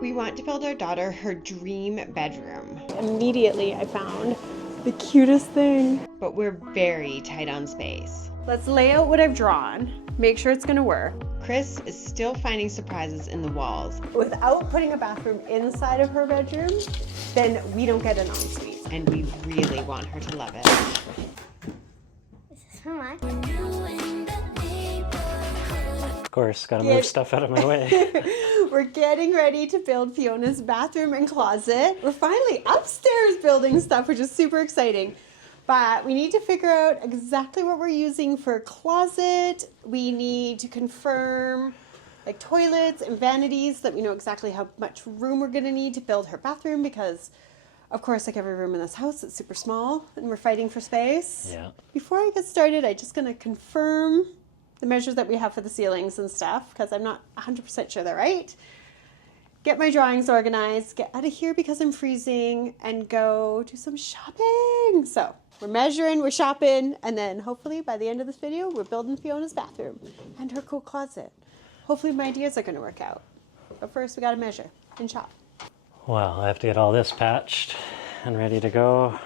We want to build our daughter her dream bedroom. Immediately I found the cutest thing. But we're very tight on space. Let's lay out what I've drawn, make sure it's gonna work. Chris is still finding surprises in the walls. Without putting a bathroom inside of her bedroom, then we don't get an ensuite. And we really want her to love it. Is this for mine? Of course, gotta move stuff out of my way. We're getting ready to build Fiona's bathroom and closet. We're finally upstairs building stuff, which is super exciting. But we need to figure out exactly what we're using for a closet. We need to confirm like toilets and vanities so that we know exactly how much room we're gonna need to build her bathroom, because of course, like every room in this house, it's super small and we're fighting for space. Yeah. Before I get started, I'm just gonna confirm the measures that we have for the ceilings and stuff, because I'm not 100% sure they're right. Get my drawings organized, get out of here because I'm freezing, and go do some shopping. So we're measuring, we're shopping, and then hopefully by the end of this video, we're building Fiona's bathroom and her cool closet. Hopefully my ideas are gonna work out. But first we gotta measure and shop. Well, I have to get all this patched and ready to go.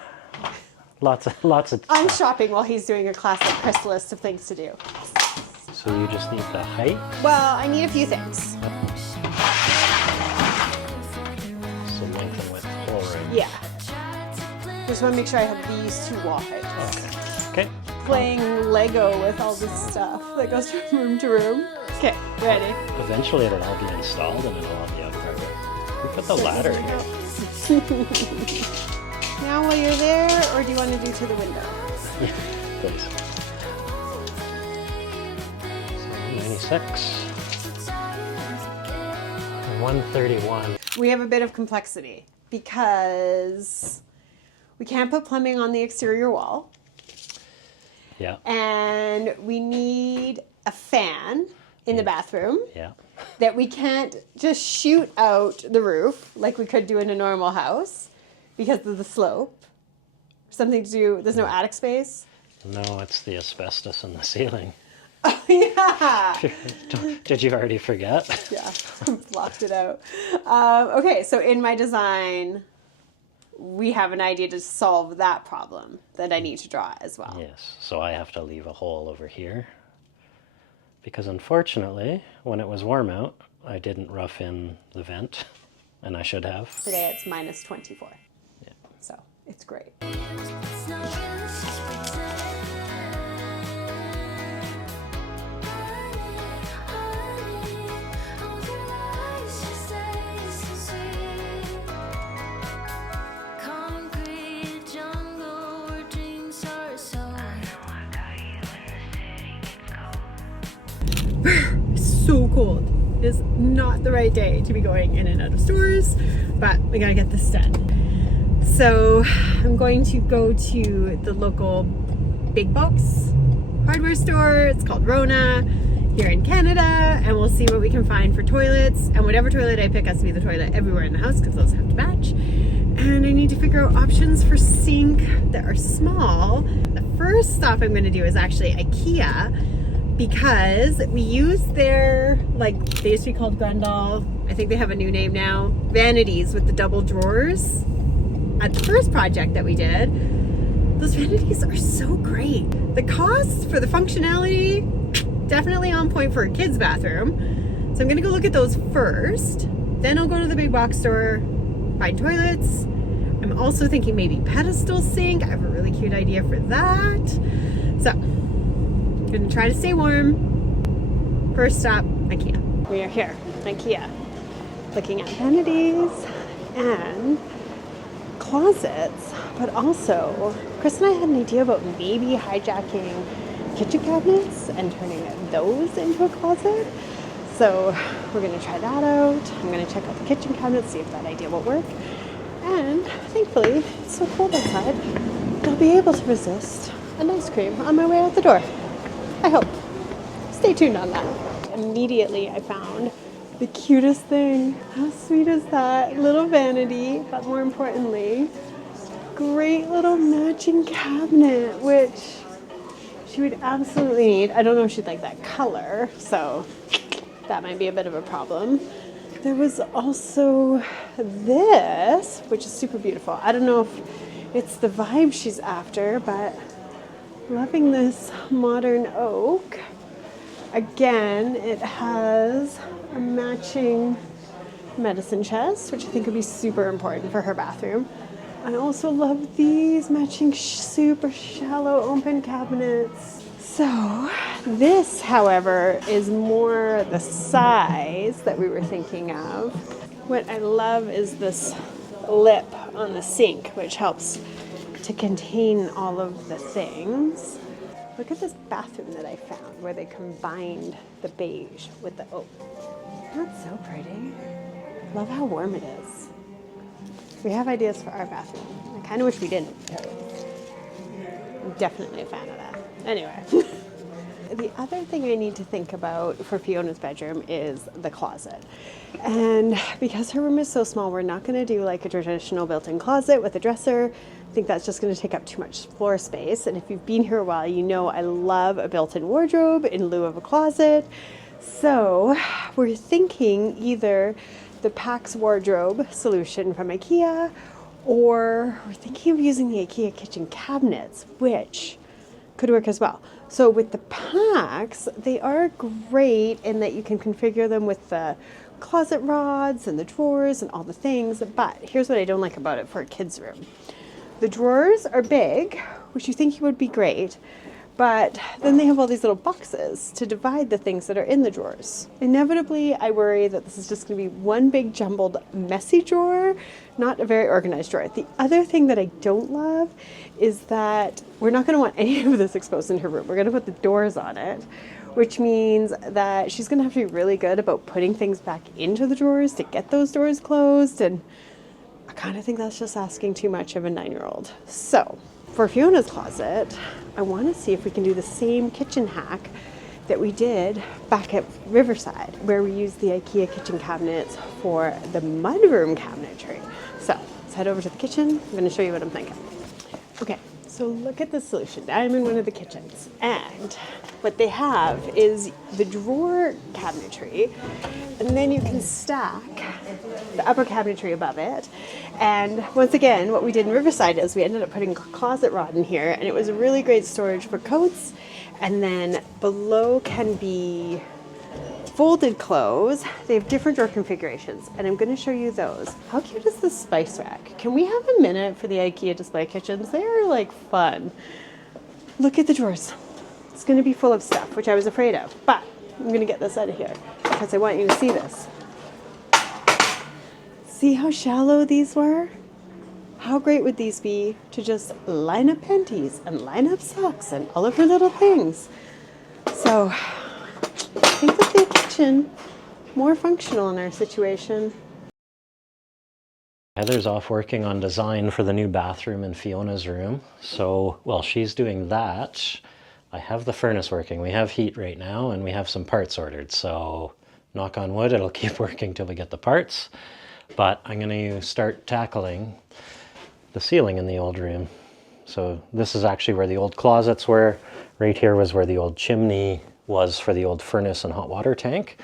Lots of I'm shopping while he's doing a classic Chris list of things to do. So you just need the height? Well, I need a few things. So length and width, whole room. Yeah. Just want to make sure I have these two wall heights. Okay. Playing Lego with all this stuff that goes from room to room. Okay, ready. Eventually it'll all be installed and it'll all be out perfect. We put the ladder here. Now while you're there, or do you want to do to the window? Yeah, please. 96. 131. We have a bit of complexity because we can't put plumbing on the exterior wall. Yeah. And we need a fan in the bathroom. Yeah. That we can't just shoot out the roof like we could do in a normal house because of the slope. Something to do, there's no attic space. No, it's the asbestos in the ceiling. Oh, yeah. Did you already forget? Yeah, blocked it out. Okay, so in my design, we have an idea to solve that problem that I need to draw as well. Yes, so I have to leave a hole over here. Because unfortunately, when it was warm out, I didn't rough in the vent, and I should have. Today it's minus 24. Yeah. So it's great. So cold. It is not the right day to be going in and out of stores, but we gotta get this done. So I'm going to go to the local big box hardware store. It's called Rona here in Canada, and we'll see what we can find for toilets. And whatever toilet I pick has to be the toilet everywhere in the house because those have to match. And I need to figure out options for sink that are small. The first stop I'm gonna do is actually IKEA, because we use their, like, they used to be called Grendel, I think they have a new name now, vanities with the double drawers. At the first project that we did, those vanities are so great. The cost for the functionality, definitely on point for a kid's bathroom. So I'm gonna go look at those first, then I'll go to the big box store, find toilets. I'm also thinking maybe pedestal sink. I have a really cute idea for that. So, gonna try to stay warm. First stop, IKEA. We are here, IKEA, looking at vanities and closets, but also Chris and I had an idea about maybe hijacking kitchen cabinets and turning those into a closet. So we're gonna try that out. I'm gonna check out the kitchen cabinets, see if that idea will work. And thankfully, it's so cold outside, I'll be able to resist an ice cream on my way out the door. I hope. Stay tuned on that. Immediately I found the cutest thing. How sweet is that? Little vanity, but more importantly, great little matching cabinet, which she would absolutely need. I don't know if she'd like that color, so that might be a bit of a problem. there was also this, which is super beautiful. I don't know if it's the vibe she's after, but loving this modern oak. Again, it has a matching medicine chest, which I think would be super important for her bathroom. I also love these matching super shallow open cabinets. So this, however, is more the size that we were thinking of. What I love is this lip on the sink, which helps to contain all of the things. Look at this bathroom that I found where they combined the beige with the oak. That's so pretty. Love how warm it is. We have ideas for our bathroom. I kind of wish we didn't. I'm definitely a fan of that. Anyway. The other thing I need to think about for Fiona's bedroom is the closet. And because her room is so small, we're not going to do like a traditional built-in closet with a dresser. I think that's just going to take up too much floor space. And if you've been here a while, you know I love a built-in wardrobe in lieu of a closet. So we're thinking either the Pax wardrobe solution from IKEA, or we're thinking of using the IKEA kitchen cabinets, which could work as well. So with the Pax, they are great in that you can configure them with the closet rods and the drawers and all the things, but here's what I don't like about it for a kid's room. The drawers are big, which you think would be great, but then they have all these little boxes to divide the things that are in the drawers. Inevitably, I worry that this is just going to be one big jumbled messy drawer, not a very organized drawer. The other thing that I don't love is that we're not going to want any of this exposed in her room. We're going to put the doors on it, which means that she's going to have to be really good about putting things back into the drawers to get those doors closed, and I kind of think that's just asking too much of a 9-year-old. So for Fiona's closet, I want to see if we can do the same kitchen hack that we did back at Riverside, where we used the IKEA kitchen cabinets for the mudroom cabinetry. So let's head over to the kitchen. I'm going to show you what I'm thinking. Okay, so look at this solution. I'm in one of the kitchens, and what they have is the drawer cabinetry, and then you can stack the upper cabinetry above it. And once again, what we did in Riverside is we ended up putting a closet rod in here, and it was a really great storage for coats. And then below can be folded clothes. They have different drawer configurations, and I'm going to show you those. How cute is this spice rack? Can we have a minute for the IKEA display kitchens? They are like fun. Look at the drawers. It's going to be full of stuff, which I was afraid of, but I'm going to get this out of here because I want you to see this. See how shallow these were? How great would these be to just line up panties and line up socks and all of her little things? So I think that the kitchen more functional in our situation. Heather's off working on design for the new bathroom in Fiona's room. So while she's doing that, I have the furnace working. We have heat right now and we have some parts ordered. So knock on wood, it'll keep working till we get the parts. But I'm going to start tackling the ceiling in the old room. So this is actually where the old closets were. Right here was where the old chimney was for the old furnace and hot water tank.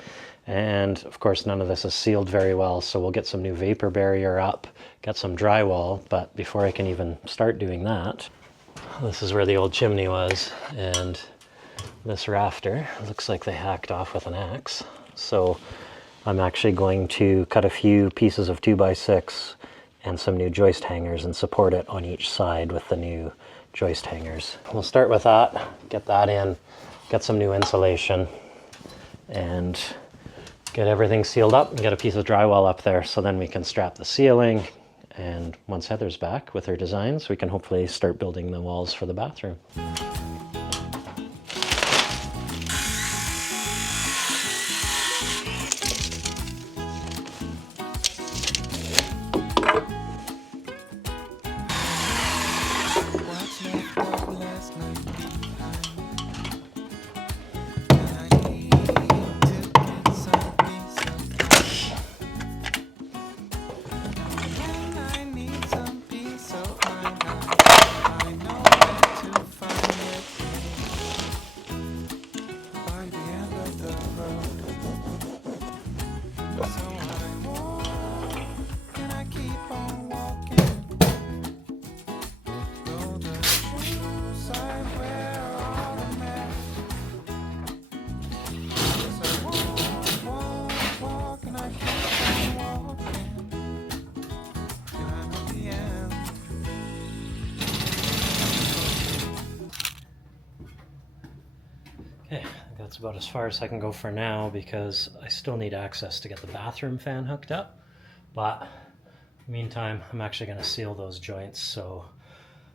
And of course, none of this is sealed very well. So we'll get some new vapor barrier up, get some drywall. But before I can even start doing that, this is where the old chimney was. And this rafter looks like they hacked off with an axe. So I'm actually going to cut a few pieces of 2x6 and some new joist hangers and support it on each side with the new joist hangers. We'll start with that, get that in, get some new insulation, and get everything sealed up and get a piece of drywall up there so then we can strap the ceiling. And once Heather's back with her designs, we can hopefully start building the walls for the bathroom. about as far as I can go for now because I still need access to get the bathroom fan hooked up. But meantime, I'm actually going to seal those joints, so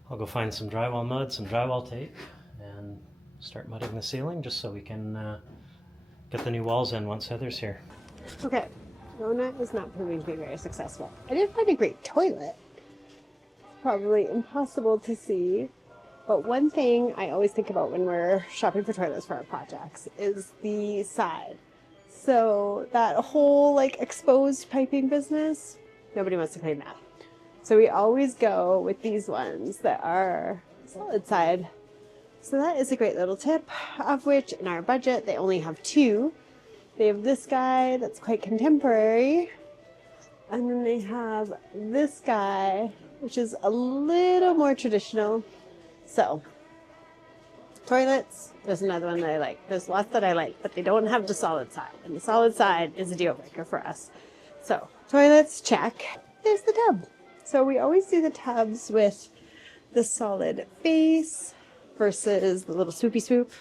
I'll go find some drywall mud, some drywall tape, and start mudding the ceiling just so we can get the new walls in once Heather's here. Okay, Rona is not proving to be very successful. I did find a great toilet. Probably impossible to see, but one thing I always think about when we're shopping for toilets for our projects is the side. So that whole like exposed piping business, nobody wants to clean that. So we always go with these ones that are solid side. So that is a great little tip, of which in our budget they only have two. They have this guy that's quite contemporary, and then they have this guy which is a little more traditional. So toilets, there's another one that I like. There's lots that I like, but they don't have the solid side, and the solid side is a deal breaker for us. So toilets, check. There's the tub. So we always do the tubs with the solid base versus the little swoopy swoop.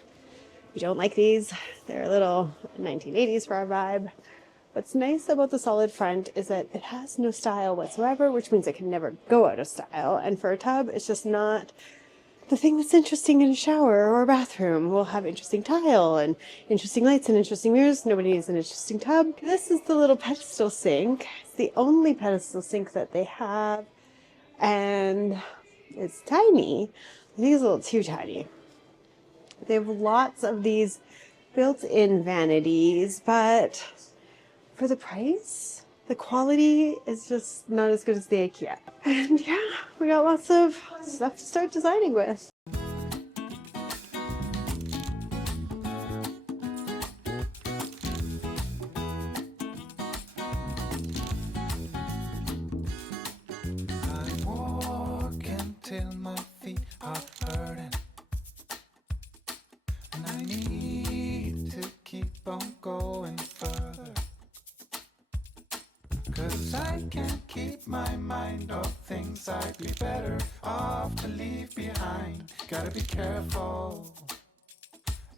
We don't like these. They're a little 1980s for our vibe. What's nice about the solid front is that it has no style whatsoever, which means it can never go out of style. And for a tub, it's just not the thing that's interesting in a shower or a bathroom. We'll have interesting tile and interesting lights and interesting mirrors. Nobody needs an interesting tub. This is the little pedestal sink. It's the only pedestal sink that they have. And it's tiny. I think it's a little too tiny. They have lots of these built-in vanities, but for the price, the quality is just not as good as the IKEA. And yeah, we got lots of stuff to start designing with. I walk until my feet are hurting, and I need to keep on going further. 'Cause I can't keep my mind off things I'd be better off to leave behind. Gotta be careful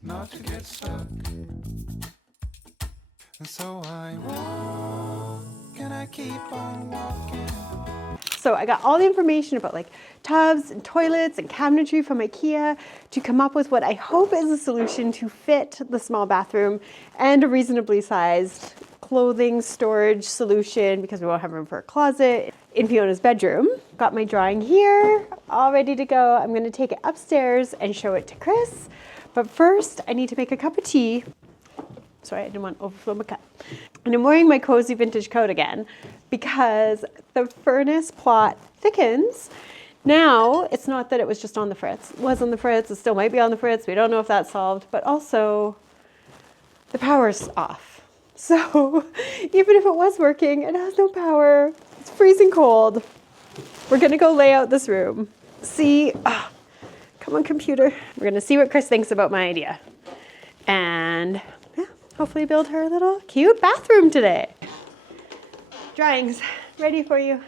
not to get stuck. And so I walk and I keep on walking. So I got all the information about like tubs and toilets and cabinetry from IKEA to come up with what I hope is a solution to fit the small bathroom and a reasonably sized clothing storage solution, because we won't have room for a closet in Fiona's bedroom. Got my drawing here, all ready to go. I'm going to take it upstairs and show it to Chris. But first, I need to make a cup of tea. Sorry, I didn't want to overflow my cup. And I'm wearing my cozy vintage coat again because the furnace plot thickens. Now, it's not that it was just on the fritz. It was on the fritz. It still might be on the fritz. We don't know if that's solved. But also, the power's off. So even if it was working, it has no power. It's freezing cold. We're going to go lay out this room. See, come on, computer. We're going to see what Chris thinks about my idea. And yeah, hopefully build her a little cute bathroom today. Drawings ready for you.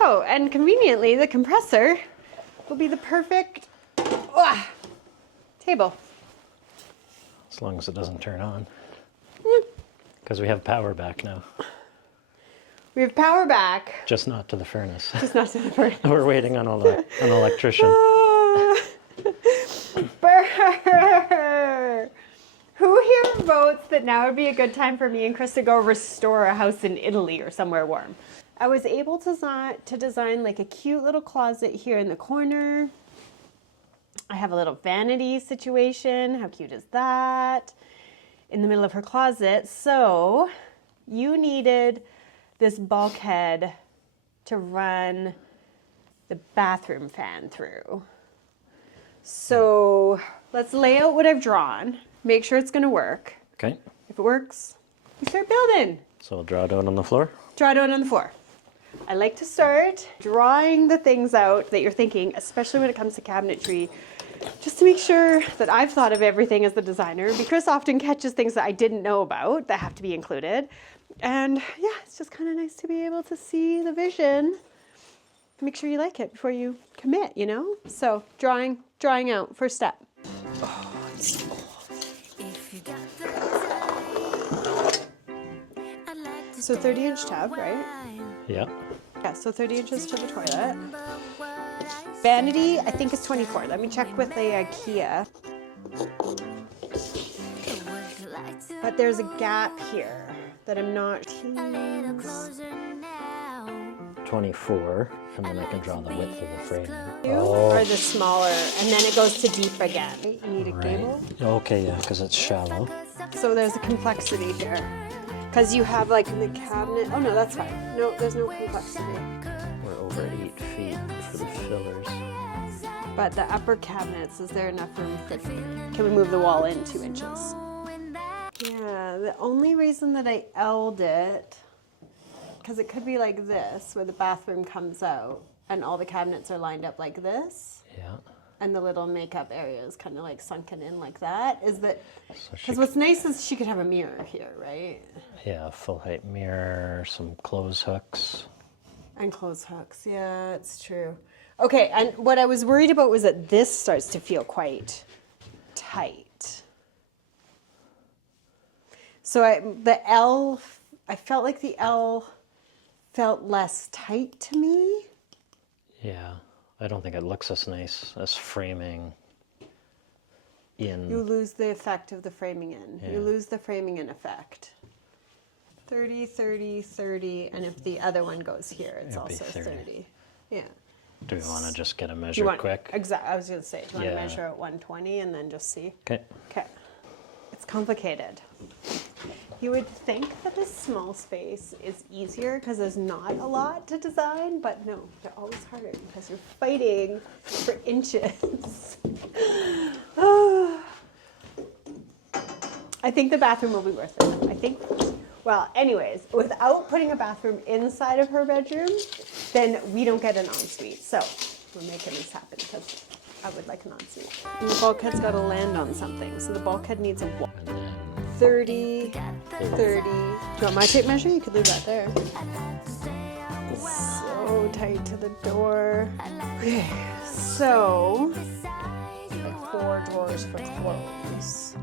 Oh, and conveniently, the compressor will be the perfect table. As long as it doesn't turn on. Because we have power back now. We have power back. Just not to the furnace. Just not to the furnace. We're waiting on an electrician. Brr. Who here votes that now would be a good time for me and Chris to go restore a house in Italy or somewhere warm? I was able to design like a cute little closet here in the corner. I have a little vanity situation. How cute is that? In the middle of her closet. So you needed this bulkhead to run the bathroom fan through. So let's lay out what I've drawn. Make sure it's going to work. Okay. If it works, we start building. So we'll draw it out on the floor. Draw it out on the floor. I like to start drawing the things out that you're thinking, especially when it comes to cabinetry, just to make sure that I've thought of everything as the designer. Because Chris often catches things that I didn't know about that have to be included. And yeah, it's just kind of nice to be able to see the vision. Make sure you like it before you commit, you know? So drawing out, first step. Oh, So 30-inch tub, right? Yeah. Yeah, so 30 inches to the toilet. Vanity, I think is 24. Let me check with the IKEA. But there's a gap here that I'm not. 24, and then I can draw the width of the frame. Or the smaller, and then it goes to deep again. You need a gable. Okay, yeah, because it's shallow. So there's a complexity here. Because you have like the cabinet. Oh no, that's fine. No, there's no complexity. We're over 8 feet for the fillers. But the upper cabinets, is there enough room for? Can we move the wall in 2 inches? Yeah, the only reason that I L'd it, because it could be like this, where the bathroom comes out and all the cabinets are lined up like this. Yeah. And the little makeup area is kind of like sunken in like that, is that, So because what's nice is she could have a mirror here, right? yeah, full height mirror, some clothes hooks. And clothes hooks, yeah, it's true. Okay, and what I was worried about was that this starts to feel quite tight. So I felt like the L felt less tight to me. Yeah, I don't think it looks as nice as framing in. You lose the effect of the framing in. Yeah. You lose the framing in effect. 30, 30, 30, and if the other one goes here, it's It'd be also 30. 30. Yeah. Do we want to just get a Do measure you want, quick? Exactly. I was going to say, do you want Yeah. to measure at 120 and then just see? Okay. Okay. It's complicated. You would think that a small space is easier because there's not a lot to design, but no, they're always harder because you're fighting for inches. I think the bathroom will be worth it. I think, well, anyways, without putting a bathroom inside of her bedroom, then we don't get an ensuite. So we're making this happen because I would like an ensuite. And the bulkhead's got to land on something, so the bulkhead needs a wall. And then 30, 30. Do you want my tape measure? You could leave that there. So tight to the door. Okay, so like 4 drawers for clothes.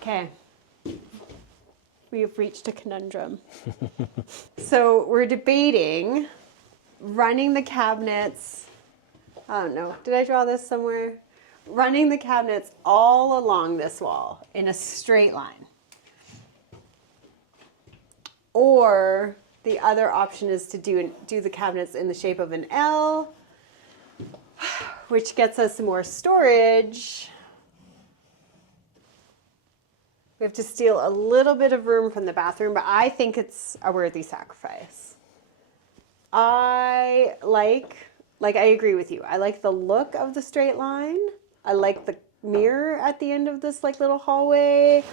Okay. We have reached a conundrum. So we're debating running the cabinets. I don't know. Did I draw this somewhere? Running the cabinets all along this wall in a straight line. Or the other option is to do the cabinets in the shape of an L, which gets us more storage. We have to steal a little bit of room from the bathroom, but I think it's a worthy sacrifice. I agree with you. I like the look of the straight line. I like the mirror at the end of this like little hallway.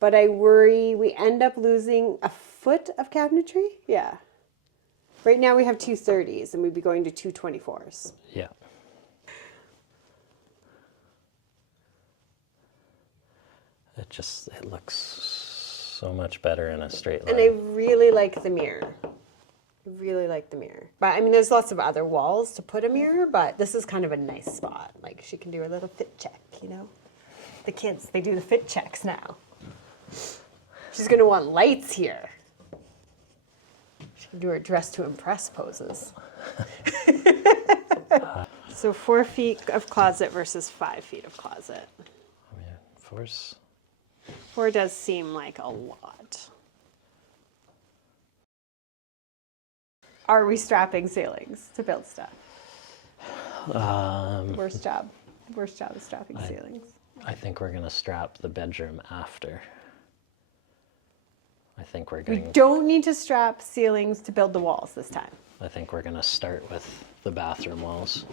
But I worry we end up losing a foot of cabinetry. Yeah. Right now we have 2 30s and we'd be going to 2 24s. yeah. It looks so much better in a straight line. And I really like the mirror. I really like the mirror. But I mean, there's lots of other walls to put a mirror, but this is kind of a nice spot. Like she can do her little fit check, you know? The kids, they do the fit checks now. She's gonna want lights here. She can do her dress to impress poses. So 4 feet of closet versus 5 feet of closet. I mean, force. 4 does seem like a lot. Are we strapping ceilings to build stuff? Worst job. Worst job is strapping ceilings. I think we're going to strap the bedroom after. I think we're We going. don't need to strap ceilings to build the walls this time. I think we're going to start with the bathroom walls.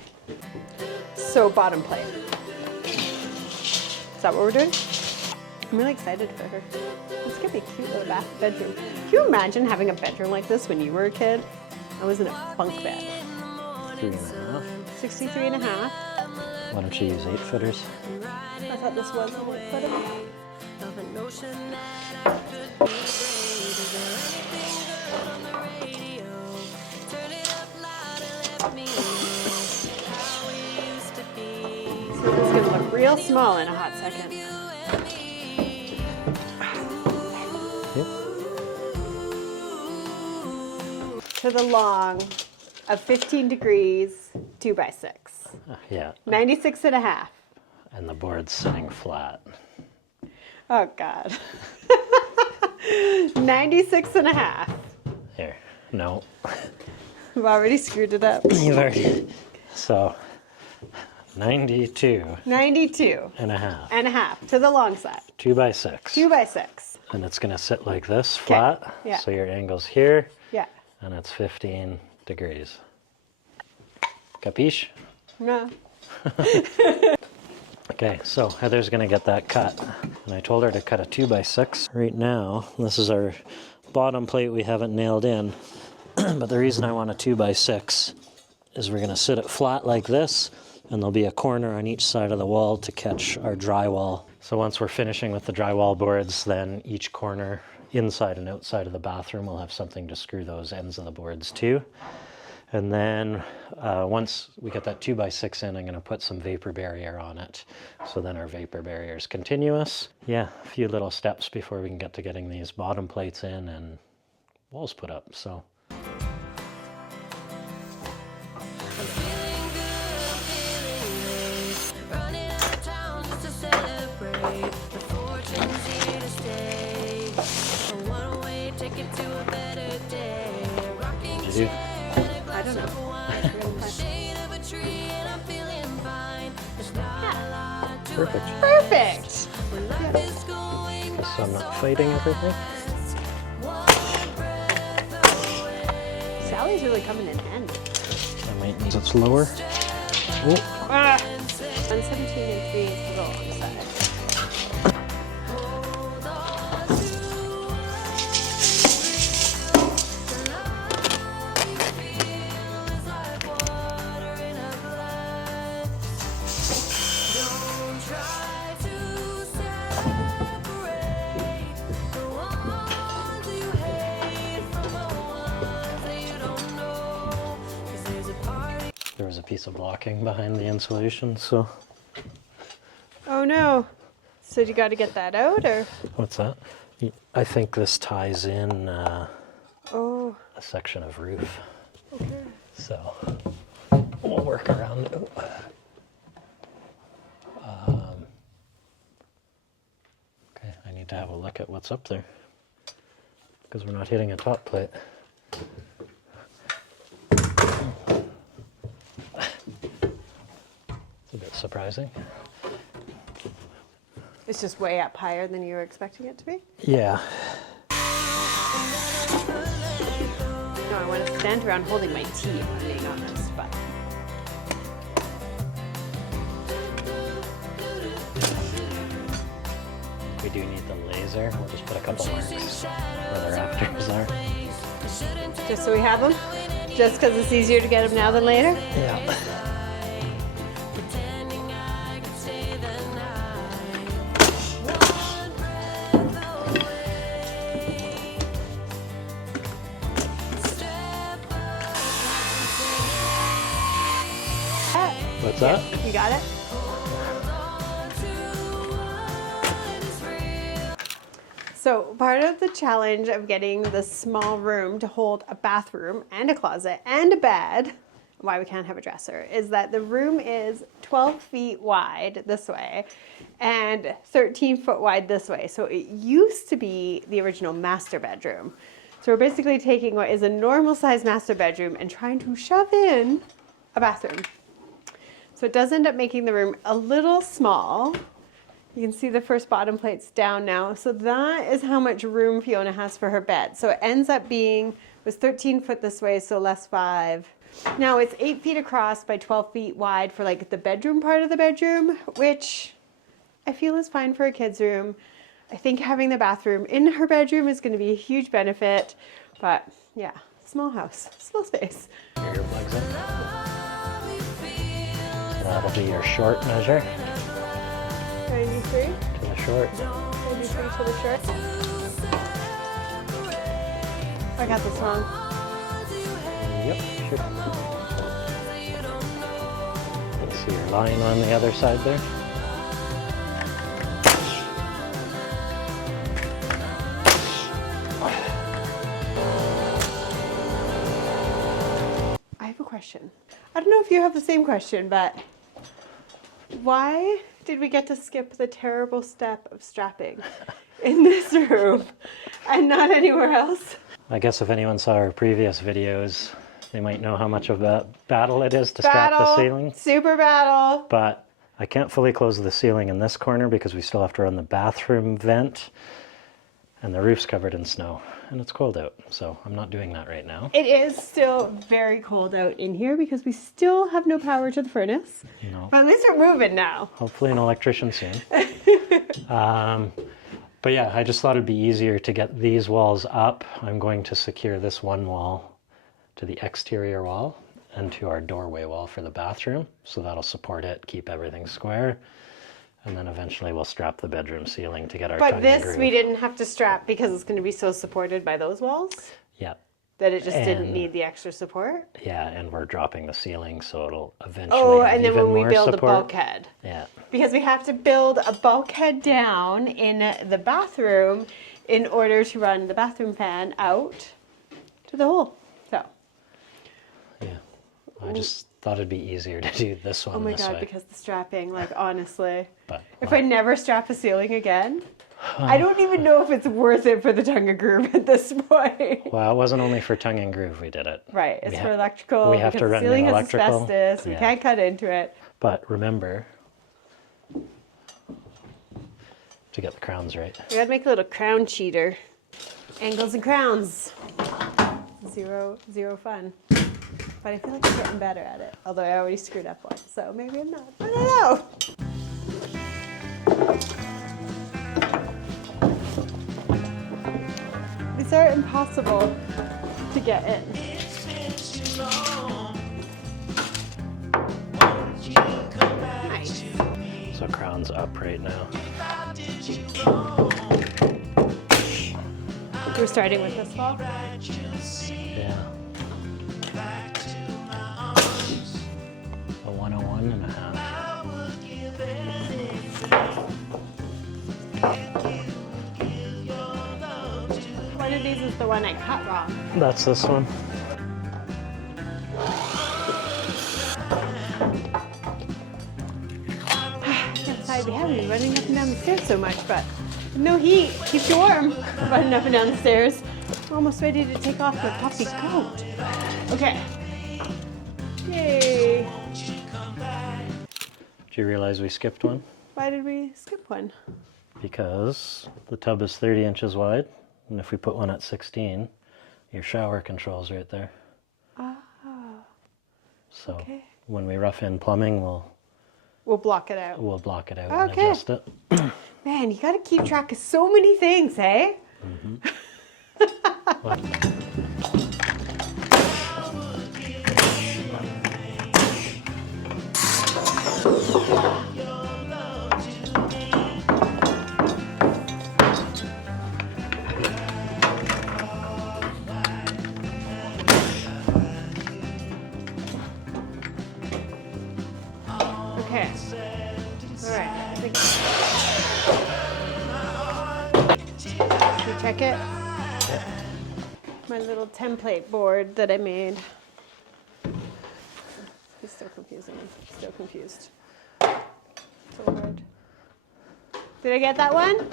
So bottom plate. Is that what we're doing? I'm really excited for her. It's gonna be a cute little bedroom. Can you imagine having a bedroom like this when you were a kid? I was in a bunk bed. 3.5. 63 and a half. Why don't you use 8 footers? I thought this was an 8 footer. So this is gonna look real small in a hot second. Yep. To the long of 15 degrees, 2 by 6. Yeah. 96 and a half. And the board's sitting flat. Oh God. 96 and a half. Here. No. We've already screwed it up. You've already. So 92 92 and a half. and a half to the long side. 2 by 6. 2 by 6. And it's going to sit like this, flat. Yeah. So your angle's here, Yeah. and it's 15 degrees. Capiche? No. Okay, so Heather's going to get that cut. And I told her to cut a 2 by 6. Right now, this is our bottom plate we haven't nailed in. But the reason I want a 2 by 6 is we're going to sit it flat like this, and there'll be a corner on each side of the wall to catch our drywall. So once we're finishing with the drywall boards, then each corner inside and outside of the bathroom will have something to screw those ends of the boards to. And then once we get that 2 by 6 in, I'm going to put some vapor barrier on it. So then our vapor barrier is continuous. Yeah, a few little steps before we can get to getting these bottom plates in and walls put up. So. Did you do? I don't know. Perfect. Perfect. So I'm not fighting everything. Sally's really coming in handy. That might mean it's lower. Oh, Ah. 117 and 3 is the long side. there was a piece of blocking behind the insulation, so. Oh no. So you got to get that out, or? What's that? I think this ties in Oh. a section of roof. Okay. So we'll work around it. Okay, I need to have a look at what's up there because we're not hitting a top plate. It's a bit surprising. It's just way up higher than you were expecting it to be? Yeah. No, I want to stand around holding my tea, if I'm being honest, but. We do need the laser. We'll just put a couple marks where the rafters are. Just so we have them? Just because it's easier to get them now than later? Yeah. What's that? You got it? So part of the challenge of getting the small room to hold a bathroom and a closet and a bed, why we can't have a dresser, is that the room is 12 feet wide this way and 13 foot wide this way. So it used to be the original master bedroom. So we're basically taking what is a normal size master bedroom and trying to shove in a bathroom. So it does end up making the room a little small. You can see the first bottom plates down now. So that is how much room Fiona has for her bed. So it ends up being, was 13 foot this way, so less 5. Now it's 8 feet across by 12 feet wide for like the bedroom part of the bedroom, which I feel is fine for a kid's room. I think having the bathroom in her bedroom is going to be a huge benefit, but yeah, small house, small space. Your earplugs in. That'll be your short measure. 93? To the short. 93 to the short. I got this wrong. Yep, sure. Let's see See your line on the other side there? I have a question. I don't know if you have the same question, but why did we get to skip the terrible step of strapping in this room and not anywhere else? I guess if anyone saw our previous videos, they might know how much of a battle it is to strap the ceiling. Super battle. But I can't fully close the ceiling in this corner because we still have to run the bathroom vent, and the roof's covered in snow and it's cold out, so I'm not doing that right now. It is still very cold out in here because we still have no power to the furnace. No. But at least we're moving now. Hopefully an electrician soon. But yeah, I just thought it'd be easier to get these walls up. I'm going to secure this one wall to the exterior wall and to our doorway wall for the bathroom. So that'll support it, keep everything square. And then eventually we'll strap the bedroom ceiling to get our tongue But and this groove. we didn't have to strap because it's going to be so supported by those walls Yeah. that it just didn't And- need the extra support. Yeah, and we're dropping the ceiling so it'll eventually Oh, have and then even when we more build support. a bulkhead. Yeah. Because we have to build a bulkhead down in the bathroom in order to run the bathroom fan out to the hole. So, Yeah. I just thought it'd be easier to do this one oh my this god, way. because the strapping, like honestly. But If I never strap a ceiling again, I don't even know if it's worth it for the tongue and groove at this point. well, it wasn't only for tongue and groove we did it. Right, it's We for ha- electrical. we have because to the run ceiling new has electrical. asbestos. We Yeah. can't cut into it. But remember to get the crowns right. We gotta make a little crown cheater. Angles and crowns. Zero fun. But I feel like I'm getting better at it. Although I already screwed up once, so maybe I'm not. I don't know. These are impossible to get in. Nice. So crown's up right now. We're starting with this wall. Yeah. A 101 and a half. One of these is the one I cut wrong. That's this one. Outside we haven't been running up and down the stairs so much, but no heat. Keeps you warm. Running up and down the stairs. I'm almost ready to take off my puffy coat. Okay. Yay. Did you realize we skipped one? Why did we skip one? Because the tub is 30 inches wide, and if we put one at 16, your shower control's right there. Ah, So okay. when we rough in plumbing, We'll block it out. we'll block it out and Okay. adjust it. Man, you gotta keep track of so many things, hey? Okay. All right. Can you check it? My little template board that I made. He's still confusing me. Still confused. So hard. Did I get that one?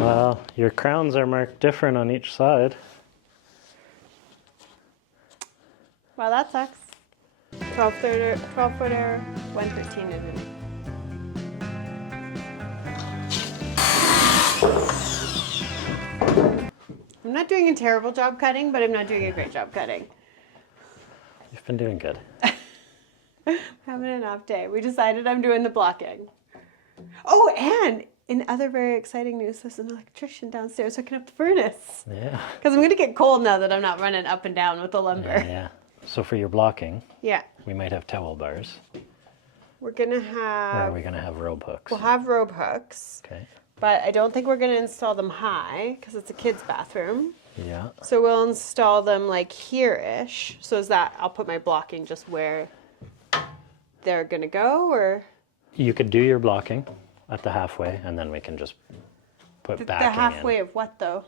Well, your crowns are marked different on each side. Well, that sucks. 12 footer, 113 isn't it? I'm not doing a terrible job cutting, but I'm not doing a great job cutting. You've been doing good. Having an off day. We decided I'm doing the blocking. Oh, and in other very exciting news, there's an electrician downstairs hooking up the furnace. Yeah. Because I'm going to get cold now that I'm not running up and down with the lumber. Yeah. So for your blocking, Yeah. we might have towel bars, We're going to or are have, we going to have rope hooks? we'll have rope hooks, Okay. but I don't think we're going to install them high because it's a kid's bathroom. Yeah. So we'll install them like here-ish. So is that, I'll put my blocking just where they're gonna go, or You could do your blocking at the halfway, and then we can just put the backing halfway in. of what though?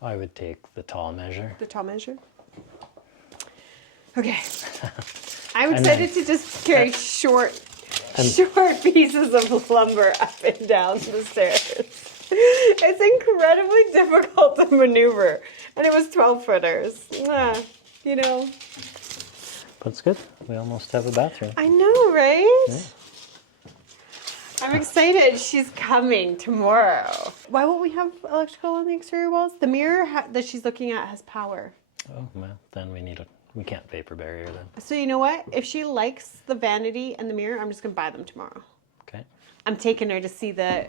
I would take the tall measure. The tall measure. Okay. I'm And then- excited to just carry short pieces of lumber up and down the stairs. It's incredibly difficult to maneuver, and it was 12-footers. You know. But it's good. We almost have a bathroom. I know, right? Yeah. I'm excited. She's coming tomorrow. Why won't we have electrical on the exterior walls? The mirror that she's looking at has power. Oh, well, then we can't vapor barrier then. So you know what? If she likes the vanity and the mirror, I'm just going to buy them tomorrow. Okay. I'm taking her to see the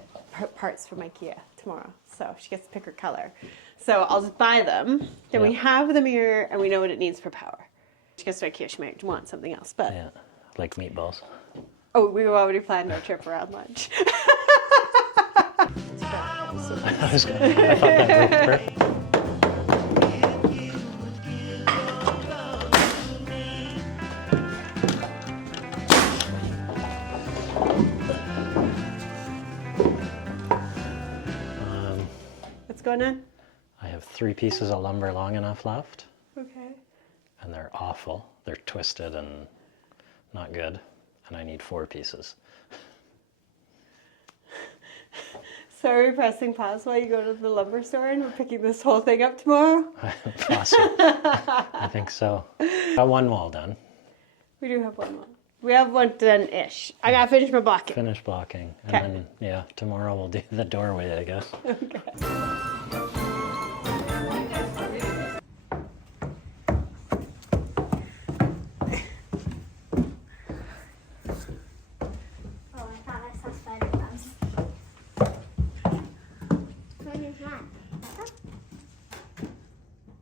parts from IKEA tomorrow. So she gets to pick her color. So I'll just buy them. Then we Yeah. have the mirror and we know what it needs for power. She gets to IKEA, she might want something else. But Yeah, like meatballs. oh, we've already planned our trip around lunch. I thought that worked perfect. What's going on? I have 3 pieces of lumber long enough left, Okay. and they're awful. They're twisted and not good, and I need 4 pieces. So are we pressing pause while you go to the lumber store and we're picking this whole thing up tomorrow? Awesome. I think so. Got one wall done. We do have one more. We have one done-ish. I gotta finish my blocking. Finish blocking. And Okay. then, yeah, tomorrow we'll do the doorway, I guess. Oh, I thought I saw spider webs. What is that?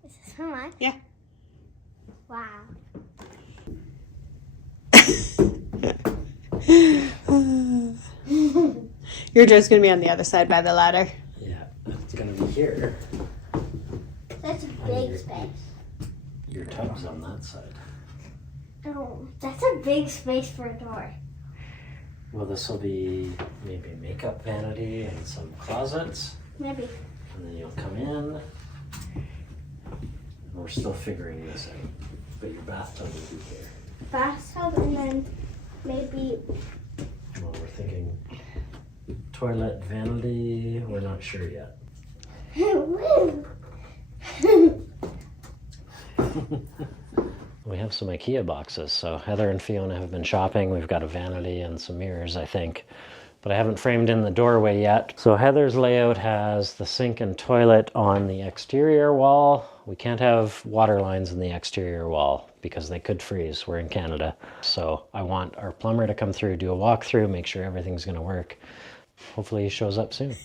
Is this for mine? Yeah. Wow. Your door's gonna be on the other side by the ladder. Yeah, it's gonna be here. That's a big space. Your tub's on that side. Oh, that's a big space for a door. Well, this will be maybe makeup vanity and some closets, Maybe. and then you'll come in. We're still figuring this out, but your bathtub will be here. Bathtub and then maybe. Well, we're thinking toilet vanity. We're not sure yet. Woo! We have some IKEA boxes, so Heather and Fiona have been shopping. We've got a vanity and some mirrors, I think, but I haven't framed in the doorway yet. So Heather's layout has the sink and toilet on the exterior wall. We can't have water lines in the exterior wall because they could freeze. We're in Canada. So I want our plumber to come through, do a walkthrough, make sure everything's gonna work. Hopefully he shows up soon.